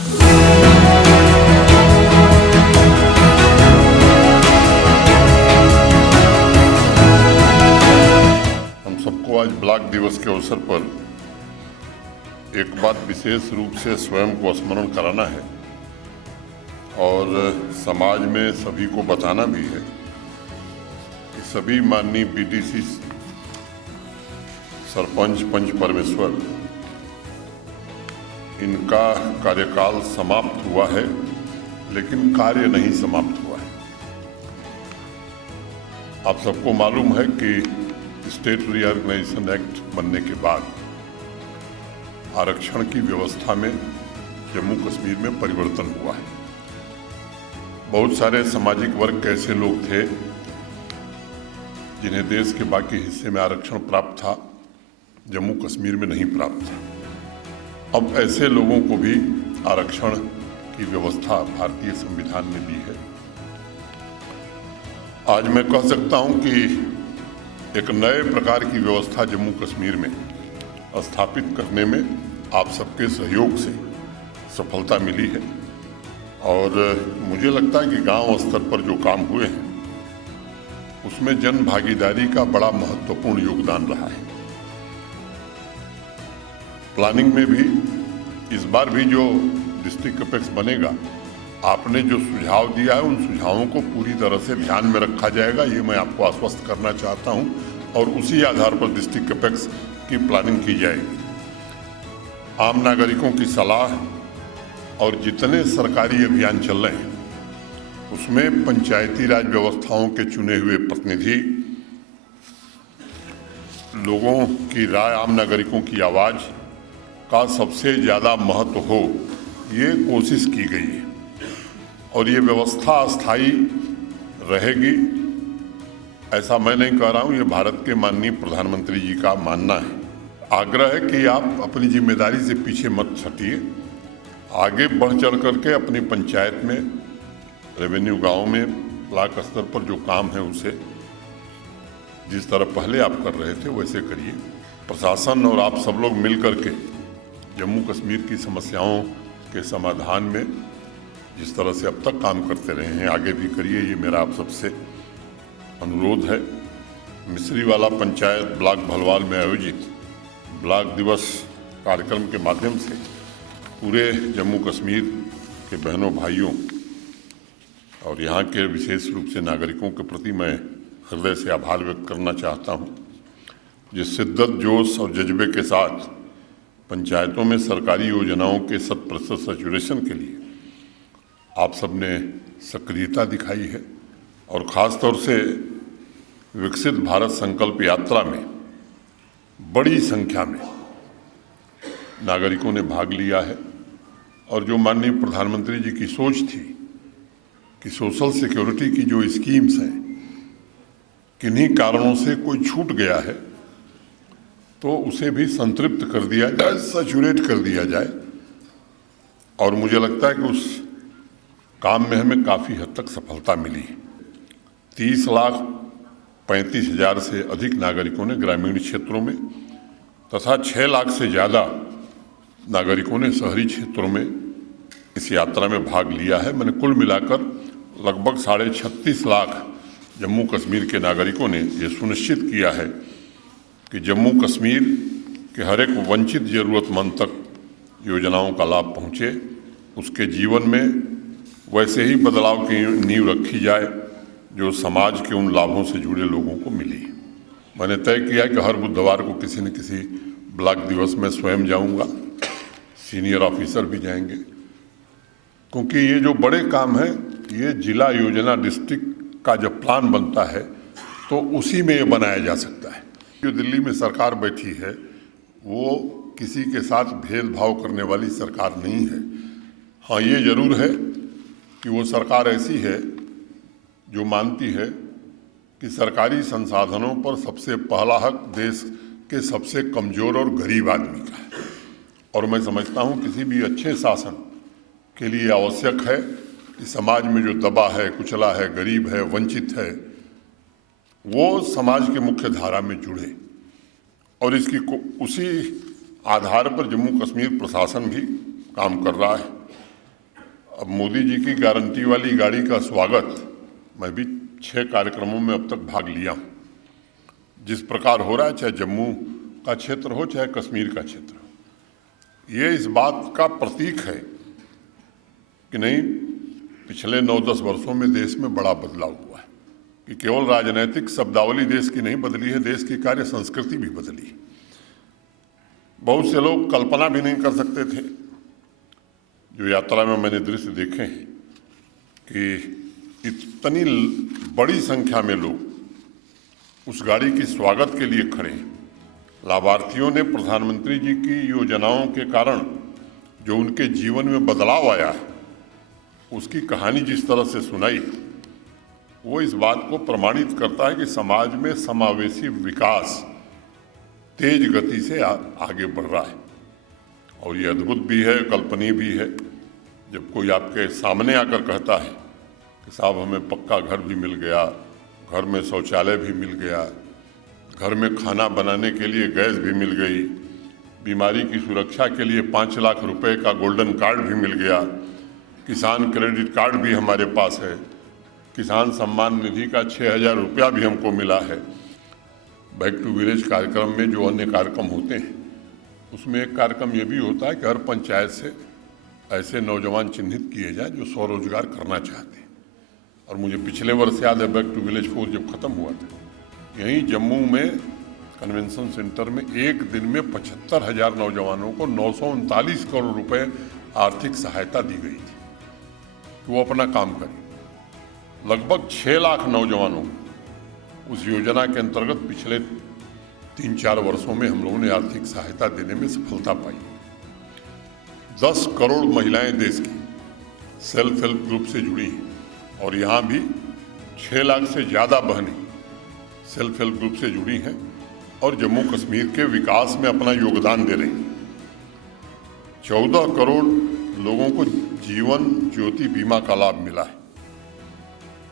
हम सबको आज ब्लॉक दिवस के अवसर पर एक बात विशेष रूप से स्वयं को स्मरण कराना है और समाज में सभी को बताना भी है कि सभी माननीय बीडीसी सरपंच पंच परमेश्वर इनका कार्यकाल समाप्त हुआ है, लेकिन कार्य नहीं समाप्त हुआ है। आप सबको मालूम है कि स्टेट रीऑर्गेनाइजेशन एक्ट बनने के बाद आरक्षण की व्यवस्था में जम्मू कश्मीर में परिवर्तन हुआ है। बहुत सारे सामाजिक वर्ग के ऐसे लोग थे जिन्हें देश के बाकी हिस्से में आरक्षण प्राप्त था, जम्मू कश्मीर में नहीं प्राप्त था। अब ऐसे लोगों को भी आरक्षण की व्यवस्था भारतीय संविधान ने दी है। आज मैं कह सकता हूं कि एक नए प्रकार की व्यवस्था जम्मू कश्मीर में स्थापित करने में आप सबके सहयोग से सफलता मिली है और मुझे लगता है कि गांव स्तर पर जो काम हुए हैं उसमें जन भागीदारी का बड़ा महत्वपूर्ण योगदान रहा है। प्लानिंग में भी इस बार भी जो डिस्ट्रिक्ट अपेक्स बनेगा, आपने जो सुझाव दिया है उन सुझावों को पूरी तरह से ध्यान में रखा जाएगा, ये मैं आपको आश्वस्त करना चाहता हूं और उसी आधार पर डिस्ट्रिक्ट अपेक्स की प्लानिंग की जाएगी। आम नागरिकों की सलाह और जितने सरकारी अभियान चल रहे हैं उसमें पंचायती राज व्यवस्थाओं के चुने हुए प्रतिनिधि, लोगों की राय, आम नागरिकों की आवाज़ का सबसे ज़्यादा महत्व हो, ये कोशिश की गई है और ये व्यवस्था अस्थायी रहेगी ऐसा मैं नहीं कह रहा हूँ, ये भारत के माननीय प्रधानमंत्री जी का मानना है। आग्रह है कि आप अपनी जिम्मेदारी से पीछे मत हटिए, आगे बढ़ चढ़ करके अपनी पंचायत में, रेवेन्यू गांव में, ब्लॉक स्तर पर जो काम है उसे जिस तरह पहले आप कर रहे थे वैसे करिए। प्रशासन और आप सब लोग मिल करके जम्मू कश्मीर की समस्याओं के समाधान में जिस तरह से अब तक काम करते रहे हैं आगे भी करिए, ये मेरा आप सबसे अनुरोध है। मिस्रीवाला पंचायत ब्लॉक भलवाल में आयोजित ब्लॉक दिवस कार्यक्रम के माध्यम से पूरे जम्मू कश्मीर के बहनों भाइयों और यहाँ के विशेष रूप से नागरिकों के प्रति मैं हृदय से आभार व्यक्त करना चाहता हूँ, जिस शिद्दत, जोश और जज्बे के साथ पंचायतों में सरकारी योजनाओं के 100% सैचुरेशन के लिए आप सबने सक्रियता दिखाई है और ख़ास तौर से विकसित भारत संकल्प यात्रा में बड़ी संख्या में नागरिकों ने भाग लिया है और जो माननीय प्रधानमंत्री जी की सोच थी कि सोशल सिक्योरिटी की जो स्कीम्स हैं, किन्हीं कारणों से कोई छूट गया है तो उसे भी संतृप्त कर दिया जाए, सैचुरेट कर दिया जाए और मुझे लगता है कि उस काम में हमें काफ़ी हद तक सफलता मिली। 30,35,000 से अधिक नागरिकों ने ग्रामीण क्षेत्रों में तथा 6 लाख से ज़्यादा नागरिकों ने शहरी क्षेत्रों में इस यात्रा में भाग लिया है। मैंने कुल मिलाकर लगभग 36.5 लाख जम्मू कश्मीर के नागरिकों ने ये सुनिश्चित किया है कि जम्मू कश्मीर के हर एक वंचित ज़रूरतमंद तक योजनाओं का लाभ पहुँचे, उसके जीवन में वैसे ही बदलाव की नींव रखी जाए जो समाज के उन लाभों से जुड़े लोगों को मिली। मैंने तय किया कि हर बुधवार को किसी न किसी ब्लॉक दिवस में स्वयं जाऊंगा, सीनियर ऑफिसर भी जाएंगे, क्योंकि ये जो बड़े काम हैं ये जिला योजना डिस्ट्रिक्ट का जब प्लान बनता है तो उसी में ये बनाया जा सकता है। जो दिल्ली में सरकार बैठी है वो किसी के साथ भेदभाव करने वाली सरकार नहीं है। हाँ, ये जरूर है कि वो सरकार ऐसी है जो मानती है कि सरकारी संसाधनों पर सबसे पहला हक देश के सबसे कमज़ोर और गरीब आदमी का है और मैं समझता हूँ किसी भी अच्छे शासन के लिए आवश्यक है कि समाज में जो दबा है, कुचला है, गरीब है, वंचित है, वो समाज के मुख्य धारा में जुड़े और उसी आधार पर जम्मू कश्मीर प्रशासन भी काम कर रहा है। अब मोदी जी की गारंटी वाली गाड़ी का स्वागत मैं भी 6 कार्यक्रमों में अब तक भाग लिया हूँ। जिस प्रकार हो रहा है, चाहे जम्मू का क्षेत्र हो चाहे कश्मीर का क्षेत्र हो, ये इस बात का प्रतीक है कि नहीं, पिछले 9-10 वर्षों में देश में बड़ा बदलाव हुआ है कि केवल राजनीतिक शब्दावली देश की नहीं बदली है, देश की कार्य संस्कृति भी बदली है। बहुत से लोग कल्पना भी नहीं कर सकते थे, जो यात्रा में मैंने दृश्य देखे हैं, कि इतनी बड़ी संख्या में लोग उस गाड़ी की स्वागत के लिए खड़े हैं। लाभार्थियों ने प्रधानमंत्री जी की योजनाओं के कारण जो उनके जीवन में बदलाव आया है, उसकी कहानी जिस तरह से सुनाई, वो इस बात को प्रमाणित करता है कि समाज में समावेशी विकास तेज गति से आगे बढ़ रहा है। और ये अद्भुत भी है, कल्पनीय भी है, जब कोई आपके सामने आकर कहता है कि साहब हमें पक्का घर भी मिल गया, घर में शौचालय भी मिल गया, घर में खाना बनाने के लिए गैस भी मिल गई, बीमारी की सुरक्षा के लिए 5 लाख रुपए का गोल्डन कार्ड भी मिल गया, किसान क्रेडिट कार्ड भी हमारे पास है, किसान सम्मान निधि का 6,000 रुपया भी हमको मिला है। बैक टू विलेज कार्यक्रम में जो अन्य कार्यक्रम होते हैं, उसमें एक कार्यक्रम ये भी होता है कि हर पंचायत से ऐसे नौजवान चिन्हित किए जाए जो स्वरोजगार करना चाहते हैं। और मुझे पिछले वर्ष याद है, बैक टू विलेज 4 जब ख़त्म हुआ था, यहीं जम्मू में कन्वेंशन सेंटर में एक दिन में 75,000 नौजवानों को 939 करोड़ रुपए आर्थिक सहायता दी गई थी कि वो अपना काम करें। लगभग 6 लाख नौजवानों को उस योजना के अंतर्गत पिछले 3-4 वर्षों में हम लोगों ने आर्थिक सहायता देने में सफलता पाई। 10 करोड़ महिलाएं देश की सेल्फ हेल्प ग्रुप से जुड़ी हैं और यहाँ भी 6 लाख से ज़्यादा बहनें सेल्फ हेल्प ग्रुप से जुड़ी हैं और जम्मू कश्मीर के विकास में अपना योगदान दे रही हैं। 14 करोड़ लोगों को जीवन ज्योति बीमा का लाभ मिला है।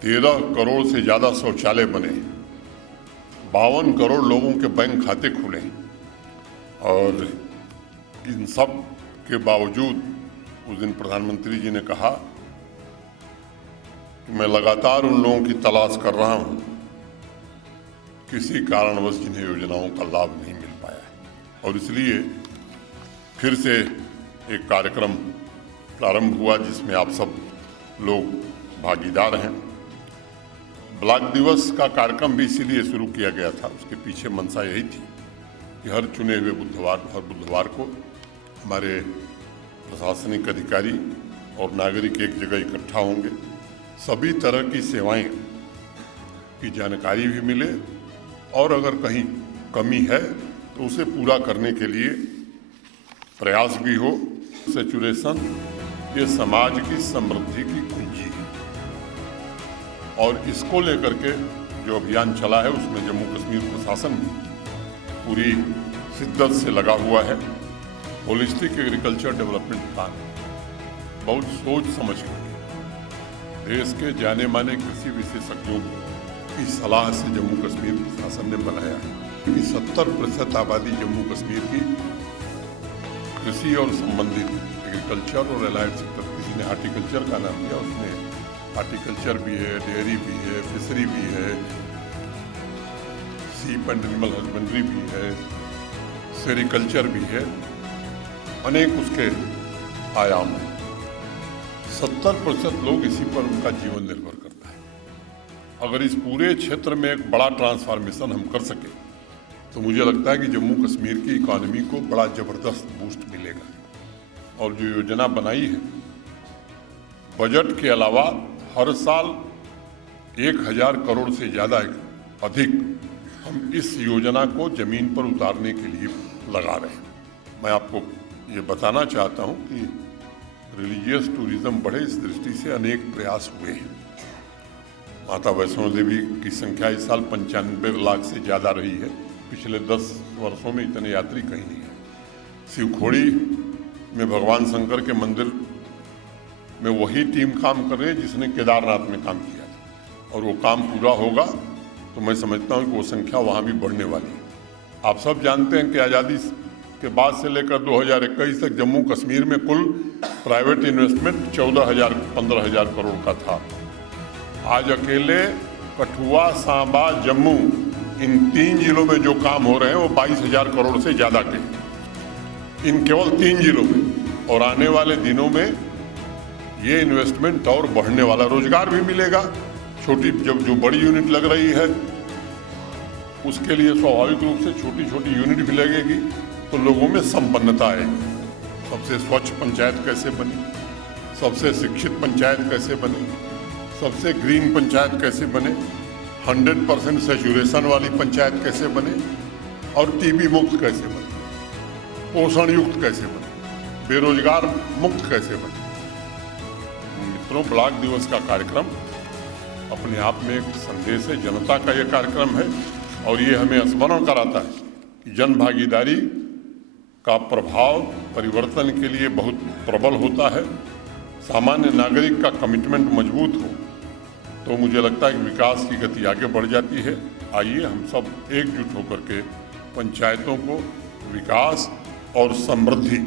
13 करोड़ से ज़्यादा शौचालय बने हैं। 52 करोड़ लोगों के बैंक खाते खुले हैं। और इन सब के बावजूद उस दिन प्रधानमंत्री जी ने कहा कि मैं लगातार उन लोगों की तलाश कर रहा हूं, किसी कारणवश जिन्हें योजनाओं का लाभ नहीं मिल पाया है। और इसलिए फिर से एक कार्यक्रम प्रारंभ हुआ जिसमें आप सब लोग भागीदार हैं। ब्लॉक दिवस का कार्यक्रम भी इसीलिए शुरू किया गया था, उसके पीछे मंशा यही थी कि हर चुने हुए हर बुधवार को हमारे प्रशासनिक अधिकारी और नागरिक एक जगह इकट्ठा होंगे, सभी तरह की सेवाएं की जानकारी भी मिले और अगर कहीं कमी है तो उसे पूरा करने के लिए प्रयास भी हो। सेचुरेशन ये समाज की समृद्धि की कुंजी है और इसको लेकर के जो अभियान चला है उसमें जम्मू कश्मीर प्रशासन भी पूरी शिद्दत से लगा हुआ है। होलिस्टिक एग्रीकल्चर डेवलपमेंट प्लान बहुत सोच समझ कर देश के जाने माने कृषि विशेषज्ञों की सलाह से जम्मू कश्मीर प्रशासन ने बनाया है कि 70% आबादी जम्मू कश्मीर की कृषि और संबंधित एग्रीकल्चर और एलाइड सेक्टर, किसी ने हार्टिकल्चर का नाम दिया, उसमें हार्टिकल्चर भी है, डेयरी भी है, फिशरी भी है, सीप एंड एनिमल हस्बेंड्री भी है, सेरिकल्चर भी है, अनेक उसके आयाम हैं। 70% लोग इसी पर उनका जीवन निर्भर करता है। अगर इस पूरे क्षेत्र में एक बड़ा ट्रांसफॉर्मेशन हम कर सके तो मुझे लगता है कि जम्मू कश्मीर की इकॉनमी को बड़ा ज़बरदस्त बूस्ट मिलेगा। और जो योजना बनाई है, बजट के अलावा हर साल 1,000 करोड़ से ज़्यादा अधिक हम इस योजना को ज़मीन पर उतारने के लिए लगा रहे हैं। मैं आपको ये बताना चाहता हूँ कि रिलीजियस टूरिज्म बढ़े, इस दृष्टि से अनेक प्रयास हुए हैं। माता वैष्णो देवी की संख्या इस साल 95 लाख से ज़्यादा रही है। पिछले 10 वर्षों में इतने यात्री कहीं नहीं है। शिवखोड़ी में भगवान शंकर के मंदिर में वही टीम काम कर रही है जिसने केदारनाथ में काम किया था, और वो काम पूरा होगा तो मैं समझता हूँ कि वो संख्या वहाँ भी बढ़ने वाली है। आप सब जानते हैं कि आज़ादी के बाद से लेकर 2021 तक जम्मू कश्मीर में कुल प्राइवेट इन्वेस्टमेंट 15,000 करोड़ का था। आज अकेले कठुआ, सांबा, जम्मू इन 3 जिलों में जो काम हो रहे हैं वो 22,000 करोड़ से ज़्यादा के, इन केवल 3 जिलों में। और आने वाले दिनों में ये इन्वेस्टमेंट और बढ़ने वाला, रोजगार भी मिलेगा। छोटी जब जो बड़ी यूनिट लग रही है उसके लिए स्वाभाविक रूप से छोटी छोटी यूनिट भी लगेगी, तो लोगों में संपन्नता आएगी। सबसे स्वच्छ पंचायत कैसे बने, सबसे शिक्षित पंचायत कैसे बने, सबसे ग्रीन पंचायत कैसे बने, 100% सैचुरेशन वाली पंचायत कैसे बने, और टीबी मुक्त कैसे बने, पोषण युक्त कैसे बने, बेरोजगार मुक्त कैसे बने। मित्रों, ब्लॉक दिवस का कार्यक्रम अपने आप में एक संदेश है, जनता का यह कार्यक्रम है, और ये हमें स्मरण कराता है कि जन भागीदारी का प्रभाव परिवर्तन के लिए बहुत प्रबल होता है। सामान्य नागरिक का कमिटमेंट मजबूत हो तो मुझे लगता है कि विकास की गति आगे बढ़ जाती है। आइए हम सब एकजुट होकर के पंचायतों को विकास और समृद्धि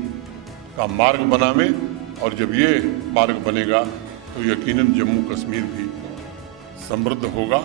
का मार्ग बनावें, और जब ये मार्ग बनेगा तो यकीनन जम्मू कश्मीर भी समृद्ध होगा।